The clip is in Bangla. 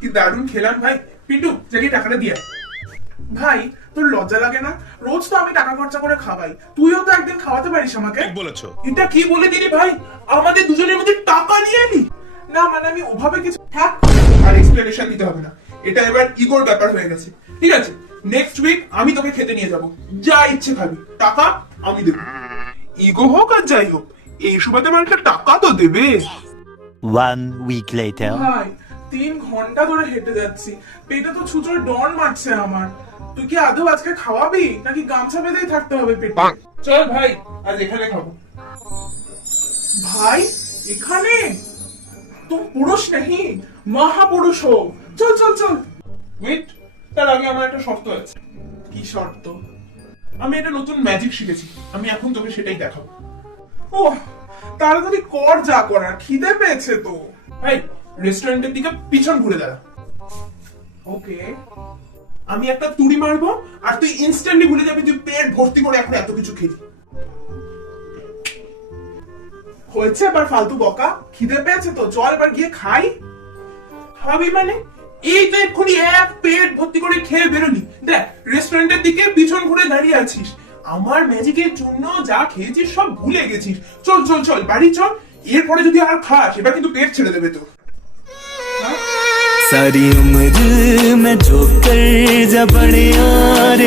কি দারুণ খেলাম ভাই। পিন্টু জাগিয়ে টাকাটা দিয়ে আয়। ভাই তোর লজ্জা লাগে না? রোজ তো আমি টাকা খরচা করে খাওয়াই, তুইও তো একদিন খাওয়াতে পারিস আমাকে। ঠিক বলেছো। এটা কি বলে দিলি ভাই, আমাদের দুজনের মধ্যে টাকা নিয়ে এলি? না মানে আমি ওভাবে কিছু থাক, আর এক্সপ্লেনেশন দিতে হবে না, এটা এবার ইগোর ব্যাপার হয়ে গেছে। ঠিক আছে, নেক্সট উইক আমি তোকে খেতে নিয়ে যাব, যা ইচ্ছে খাবি, টাকা আমি দেবো। ইগো হোক আর যাই হোক, এই সুবাদে আমার একটা টাকা তো দেবে। 1 week later. ভাই 3 ঘন্টা ধরে হেঁটে যাচ্ছি, পেটে তো ছুঁচোর ডন মারছে আমার। তুই কি আদৌ আজকে খাওয়াবি নাকি গামছা বেঁধেই থাকতে হবে পেটে? চল ভাই আজ এখানে খাবো। ভাই এখানে? তুম পুরুষ নেই, মহাপুরুষ হো। চল চল চল। ওয়েট, তার আগে আমার একটা শর্ত আছে। কি শর্ত? আমি একটা নতুন ম্যাজিক শিখেছি, আমি এখন তোকে সেটাই দেখাবো। ও তাড়াতাড়ি কর যা করার, খিদে পেয়েছে তো। ভাই রেস্টুরেন্টের দিকে পিছন ঘুরে দাঁড়া। ওকে, আমি একটা তুড়ি মারবো আর তুই ইনস্ট্যান্টলি ভুলে যাবি তুই পেট ভর্তি করে এখন এত কিছু খেলি। হয়েছে এবার ফালতু বকা, খিদে পেয়েছে তো চল এবার গিয়ে খাই। খাবি মানে? এই তো এক্ষুনি এক পেট ভর্তি করে খেয়ে বেরোলি, দেখ রেস্টুরেন্টের দিকে পিছন ঘুরে দাঁড়িয়ে আছিস। আমার ম্যাজিকের জন্য যা খেয়েছিস সব ভুলে গেছিস। চল চল চল বাড়ি চল, এরপরে যদি আর খাস এবার কিন্তু পেট ছেড়ে দেবে তো। सारी उम्र मैं जो कर जा बड़े यार